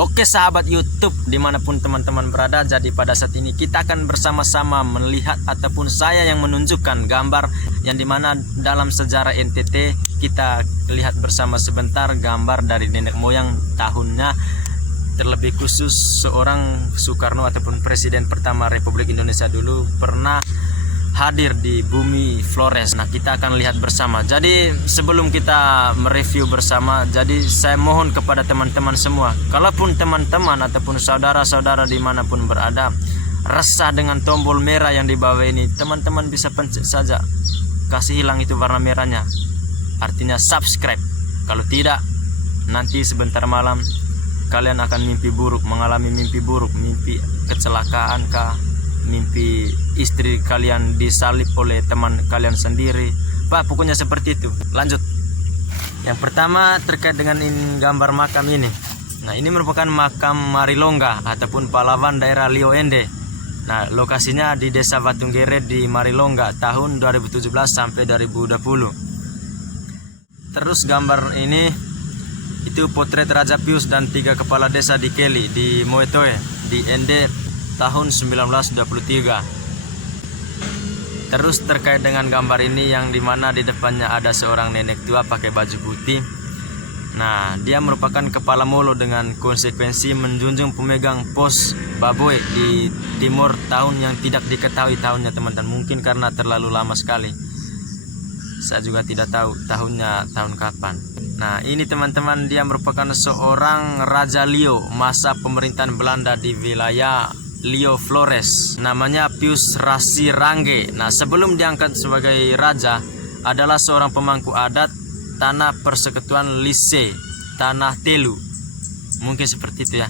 Oke sahabat YouTube dimanapun teman-teman berada, jadi pada saat ini kita akan bersama-sama melihat ataupun saya yang menunjukkan gambar yang dimana dalam sejarah NTT kita lihat bersama sebentar gambar dari nenek moyang tahunnya, terlebih khusus seorang Soekarno ataupun Presiden pertama Republik Indonesia dulu pernah hadir di bumi Flores. Nah, kita akan lihat bersama. Jadi sebelum kita mereview bersama, jadi saya mohon kepada teman-teman semua, kalaupun teman-teman ataupun saudara-saudara dimanapun berada resah dengan tombol merah yang di bawah ini, teman-teman bisa pencet saja, kasih hilang itu warna merahnya, artinya subscribe. Kalau tidak, nanti sebentar malam kalian akan mimpi buruk, mengalami mimpi buruk, mimpi kecelakaan kah, mimpi istri kalian disalib oleh teman kalian sendiri, Pak, pokoknya seperti itu. Lanjut. Yang pertama terkait dengan gambar makam ini. Nah, ini merupakan makam Marilongga ataupun pahlawan daerah Lio Ende. Nah, lokasinya di Desa Batunggere di Marilongga tahun 2017 sampai 2020. Terus gambar ini itu potret Raja Pius dan 3 kepala desa di Keli di Moetoe di Ende tahun 1923. Terus terkait dengan gambar ini yang dimana di depannya ada seorang nenek tua pakai baju putih. Nah, dia merupakan kepala molo dengan konsekuensi menjunjung pemegang pos Baboy di timur tahun yang tidak diketahui tahunnya teman-teman, mungkin karena terlalu lama sekali. Saya juga tidak tahu tahunnya tahun kapan. Nah, ini teman-teman, dia merupakan seorang Raja Lio masa pemerintahan Belanda di wilayah Lio Flores, namanya Pius Rasirangge. Nah, sebelum diangkat sebagai raja adalah seorang pemangku adat tanah persekutuan Lise, tanah Telu, mungkin seperti itu ya.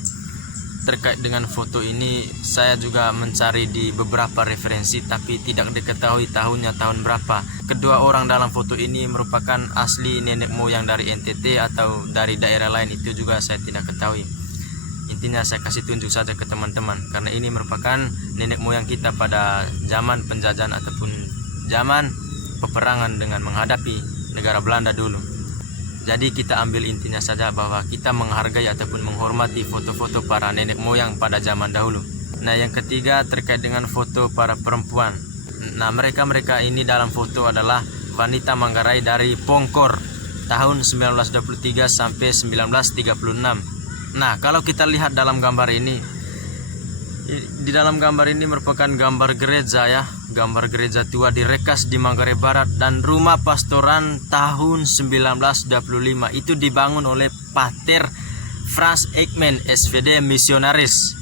Terkait dengan foto ini saya juga mencari di beberapa referensi, tapi tidak diketahui tahunnya tahun berapa. Kedua orang dalam foto ini merupakan asli nenek moyang dari NTT atau dari daerah lain, itu juga saya tidak ketahui. Intinya saya kasih tunjuk saja ke teman-teman, karena ini merupakan nenek moyang kita pada zaman penjajahan ataupun zaman peperangan dengan menghadapi negara Belanda dulu. Jadi kita ambil intinya saja bahwa kita menghargai ataupun menghormati foto-foto para nenek moyang pada zaman dahulu. Nah, yang ketiga terkait dengan foto para perempuan. Nah, mereka ini dalam foto adalah wanita Manggarai dari Pongkor tahun 1923 sampai 1936. Nah, kalau kita lihat dalam gambar ini, di dalam gambar ini merupakan gambar gereja ya, gambar gereja tua di Rekas di Manggarai Barat, dan rumah pastoran tahun 1925 itu dibangun oleh Pater Franz Ekman SVD misionaris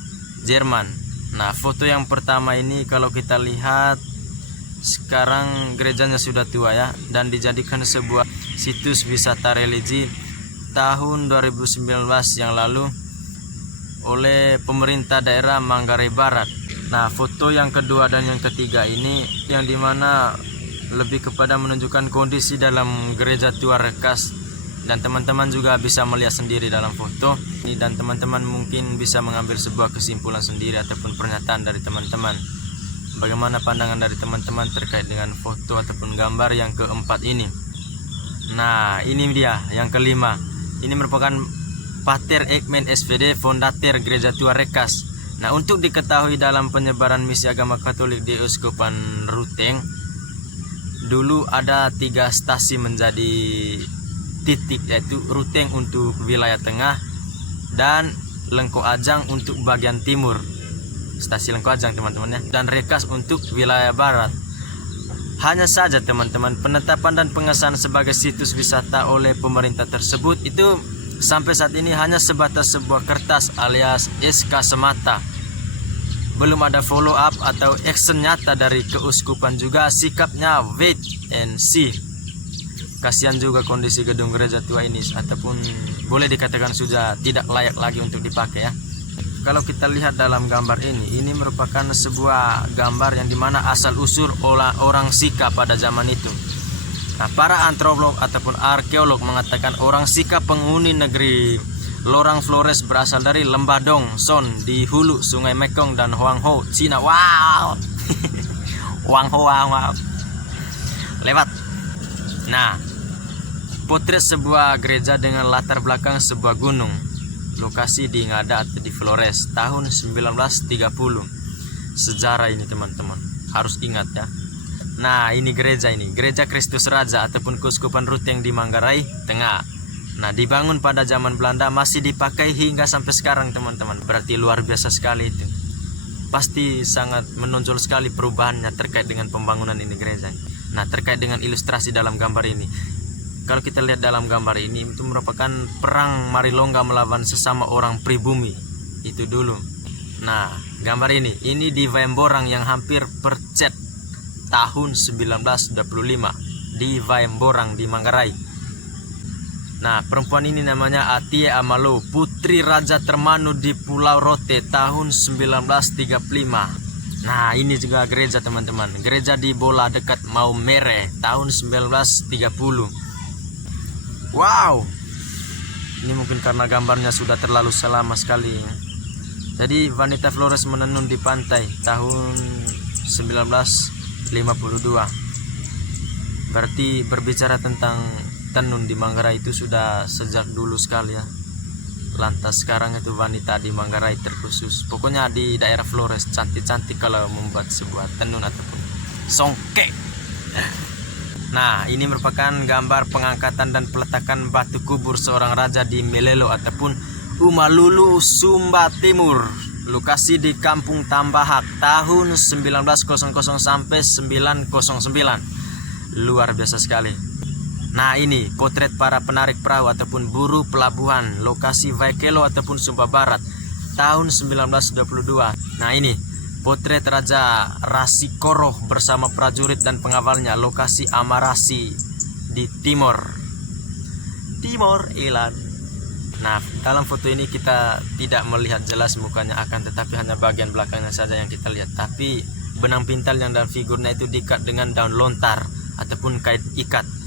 Jerman. Nah, foto yang pertama ini kalau kita lihat sekarang gerejanya sudah tua ya, dan dijadikan sebuah situs wisata religi tahun 2019 yang lalu oleh pemerintah daerah Manggarai Barat. Nah, foto yang kedua dan yang ketiga ini yang dimana lebih kepada menunjukkan kondisi dalam gereja tua Rekas, dan teman-teman juga bisa melihat sendiri dalam foto ini, dan teman-teman mungkin bisa mengambil sebuah kesimpulan sendiri ataupun pernyataan dari teman-teman. Bagaimana pandangan dari teman-teman terkait dengan foto ataupun gambar yang keempat ini? Nah, ini dia yang kelima. Ini merupakan Pater Ekman SVD, fondator Gereja Tua Rekas. Nah, untuk diketahui dalam penyebaran misi agama Katolik di Uskupan Ruteng, dulu ada 3 stasi menjadi titik, yaitu Ruteng untuk wilayah tengah dan Lengko Ajang untuk bagian timur, stasi Lengko Ajang teman-teman ya, dan Rekas untuk wilayah barat. Hanya saja teman-teman, penetapan dan pengesahan sebagai situs wisata oleh pemerintah tersebut itu sampai saat ini hanya sebatas sebuah kertas alias SK semata. Belum ada follow up atau action nyata dari keuskupan, juga sikapnya wait and see. Kasihan juga kondisi gedung gereja tua ini, ataupun boleh dikatakan sudah tidak layak lagi untuk dipakai ya. Kalau kita lihat dalam gambar ini merupakan sebuah gambar yang dimana asal usul orang Sika pada zaman itu. Nah, para antropolog ataupun arkeolog mengatakan orang Sika penghuni negeri Lorang Flores berasal dari Lembah Dong Son di hulu Sungai Mekong dan Huangho, Cina. Wow. Huangho, wow. Lewat. Nah, potret sebuah gereja dengan latar belakang sebuah gunung. lokasi di Ngada atau di Flores tahun 1930. Sejarah ini teman-teman harus ingat ya. Nah ini gereja Kristus Raja ataupun Keuskupan Ruteng di Manggarai Tengah. Nah dibangun pada zaman Belanda, masih dipakai hingga sampai sekarang teman-teman. Berarti luar biasa sekali itu. Pasti sangat menonjol sekali perubahannya terkait dengan pembangunan ini gereja. Nah terkait dengan ilustrasi dalam gambar ini, kalau kita lihat dalam gambar ini, itu merupakan perang Marilongga melawan sesama orang pribumi itu dulu. Nah gambar ini di Vaemborang yang hampir percet tahun 1925 di Vaemborang di Manggarai. Nah perempuan ini namanya Atie Amalo, putri Raja Termanu di Pulau Rote tahun 1935. Nah ini juga gereja teman-teman, gereja di Bola dekat Maumere tahun 1930. Wow, ini mungkin karena gambarnya sudah terlalu lama sekali. Jadi wanita Flores menenun di pantai tahun 1952. Berarti berbicara tentang tenun di Manggarai itu sudah sejak dulu sekali ya. Lantas sekarang itu wanita di Manggarai terkhusus. Pokoknya di daerah Flores cantik-cantik kalau membuat sebuah tenun ataupun songke. Nah ini merupakan gambar pengangkatan dan peletakan batu kubur seorang raja di Melelo ataupun Umalulu, Sumba Timur. Lokasi di Kampung Tambahak tahun 1900 sampai 909. Luar biasa sekali. Nah ini potret para penarik perahu ataupun buruh pelabuhan, lokasi Vaikelo ataupun Sumba Barat tahun 1922. Nah ini potret Raja Rasikoroh bersama prajurit dan pengawalnya, lokasi Amarasi di Timor Ilan. Nah dalam foto ini kita tidak melihat jelas mukanya, akan tetapi hanya bagian belakangnya saja yang kita lihat. Tapi benang pintal yang dalam figurnya itu diikat dengan daun lontar ataupun kait ikat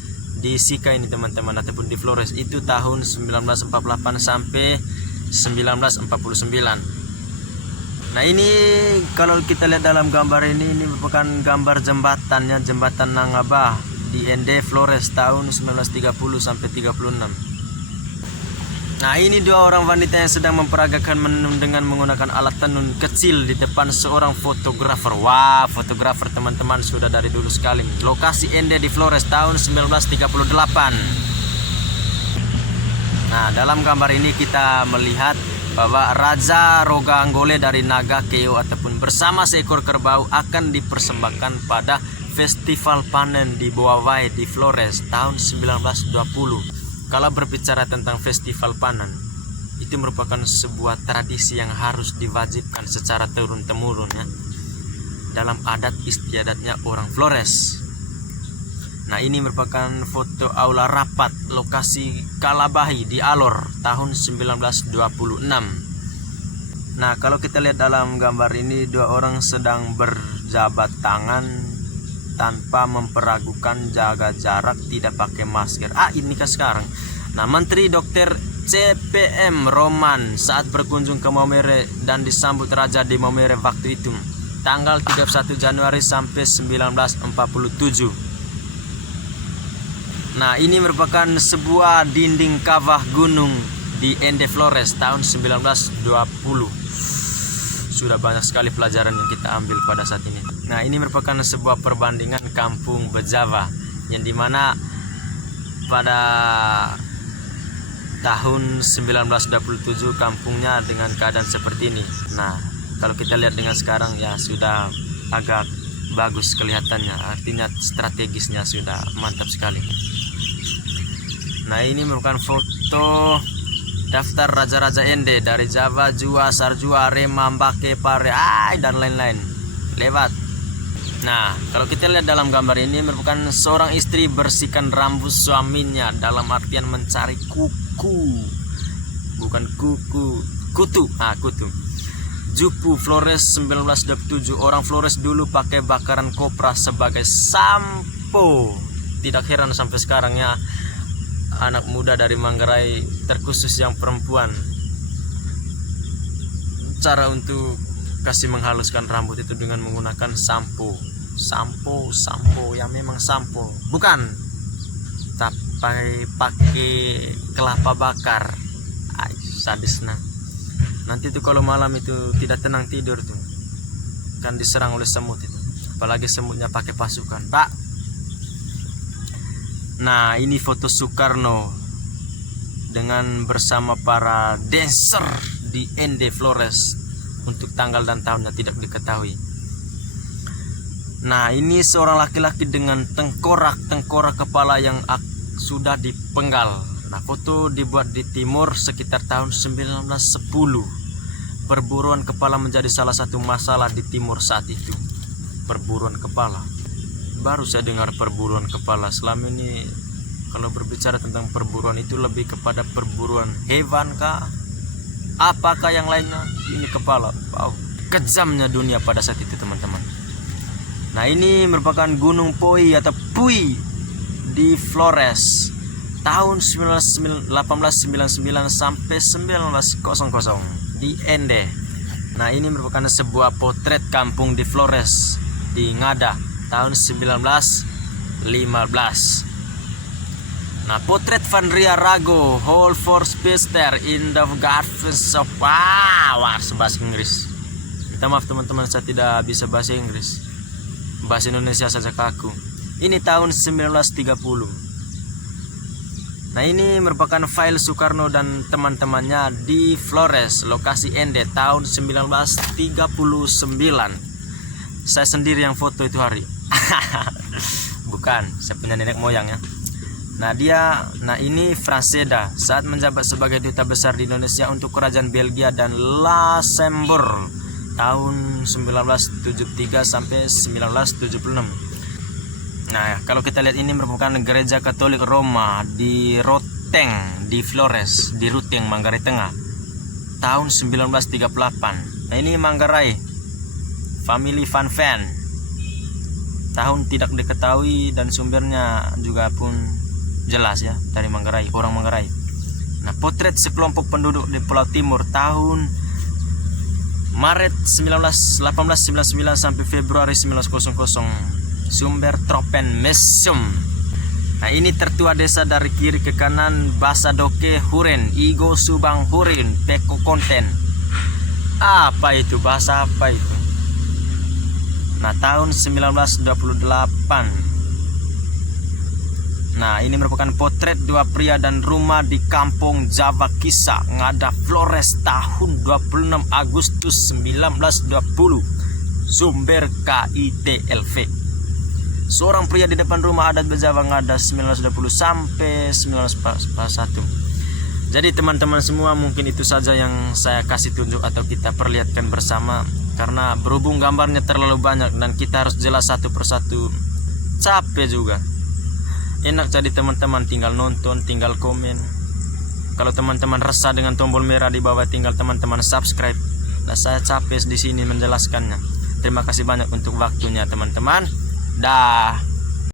di Sika ini teman-teman, ataupun di Flores itu tahun 1948 sampai 1949. Nah ini kalau kita lihat dalam gambar ini merupakan gambar jembatannya, jembatan Nangaba di Ende Flores tahun 1930 sampai 36. Nah ini dua orang wanita yang sedang memperagakan menenun dengan menggunakan alat tenun kecil di depan seorang fotografer. Wah, fotografer teman-teman sudah dari dulu sekali. Lokasi Ende di Flores tahun 1938. Nah dalam gambar ini kita melihat bahwa Raja Roga Anggole dari Naga Keo ataupun bersama seekor kerbau akan dipersembahkan pada festival panen di Boawai di Flores tahun 1920. Kalau berbicara tentang festival panen, itu merupakan sebuah tradisi yang harus diwajibkan secara turun-temurun ya, dalam adat istiadatnya orang Flores. Nah ini merupakan foto aula rapat lokasi Kalabahi di Alor tahun 1926. Nah kalau kita lihat dalam gambar ini, dua orang sedang berjabat tangan tanpa memperagukan, jaga jarak, tidak pakai masker. Ini kan sekarang. Nah Menteri Dr. CPM Roman saat berkunjung ke Maumere dan disambut Raja di Maumere waktu itu tanggal 31 Januari sampai 1947. Nah ini merupakan sebuah dinding kawah gunung di Ende Flores tahun 1920. Sudah banyak sekali pelajaran yang kita ambil pada saat ini. Nah ini merupakan sebuah perbandingan kampung Bejava yang dimana pada tahun 1927 kampungnya dengan keadaan seperti ini. Nah kalau kita lihat dengan sekarang ya sudah agak bagus kelihatannya, artinya strategisnya sudah mantap sekali. Nah ini merupakan foto daftar raja-raja Ende dari Java, Jua, Sarjua, Rema, Mbake, Pare, dan lain-lain. Lewat. Nah, kalau kita lihat dalam gambar ini merupakan seorang istri bersihkan rambut suaminya dalam artian mencari kuku. Bukan kuku, kutu. Kutu. Jupu Flores 1927. Orang Flores dulu pakai bakaran kopra sebagai sampo. Tidak heran sampai sekarang ya, anak muda dari Manggarai terkhusus yang perempuan, cara untuk kasih menghaluskan rambut itu dengan menggunakan sampo yang memang sampo, bukan tapi pakai kelapa bakar Ay, sadis nah. Nanti tuh kalau malam itu tidak tenang tidur tuh, kan diserang oleh semut itu. Apalagi semutnya pakai pasukan, Pak. Nah, ini foto Soekarno dengan bersama para dancer di ND Flores. Untuk tanggal dan tahunnya tidak diketahui. Nah, ini seorang laki-laki dengan tengkorak kepala yang sudah dipenggal. Nah, foto dibuat di timur sekitar tahun 1910. Perburuan kepala menjadi salah satu masalah di timur saat itu. Perburuan kepala. Baru saya dengar perburuan kepala. Selama ini kalau berbicara tentang perburuan itu lebih kepada perburuan hewan kah? Apakah yang lainnya? Ini kepala. Wow, kejamnya dunia pada saat itu, teman-teman. Nah, ini merupakan Gunung Poi atau Pui di Flores tahun 1899 sampai 1900 di Ende. Nah, ini merupakan sebuah potret kampung di Flores di Ngada tahun 1915. Nah, potret Vandria Rago, Hall for Speedster in the Gardens of bahasa Inggris. Minta maaf teman-teman, saya tidak bisa bahasa Inggris. Bahasa Indonesia saja kaku. Ini tahun 1930. Nah, ini merupakan file Soekarno dan teman-temannya di Flores, lokasi Ende tahun 1939. Saya sendiri yang foto itu hari. Bukan, saya punya nenek moyang ya. Nah, ini Franseda saat menjabat sebagai duta besar di Indonesia untuk kerajaan Belgia dan Luxembourg tahun 1973 sampai 1976. Nah, kalau kita lihat ini merupakan gereja Katolik Roma di Roteng di Flores, di Ruteng, Manggarai Tengah tahun 1938. Nah, ini Manggarai Family Fun Fan tahun tidak diketahui dan sumbernya juga pun jelas ya, dari Manggarai, orang Manggarai. Nah, potret sekelompok penduduk di Pulau Timur tahun Maret 1899 sampai Februari 1900, sumber Tropen Mesum. Nah, ini tertua desa dari kiri ke kanan, Basadoke Huren, Igo Subang Huren, Peko Konten. Apa itu? Bahasa apa itu? Nah, tahun 1928. Nah, ini merupakan potret dua pria dan rumah di kampung Java Kisah, Ngada Flores tahun 26 Agustus 1920. Sumber KITLV. Seorang pria di depan rumah adat Bejawa Ngada 1920 sampai 1941. Jadi teman-teman semua, mungkin itu saja yang saya kasih tunjuk atau kita perlihatkan bersama, karena berhubung gambarnya terlalu banyak dan kita harus jelas satu persatu, capek juga. Enak jadi teman-teman tinggal nonton, tinggal komen. Kalau teman-teman resah dengan tombol merah di bawah, tinggal teman-teman subscribe. Nah, saya capek di sini menjelaskannya. Terima kasih banyak untuk waktunya teman-teman. Dah.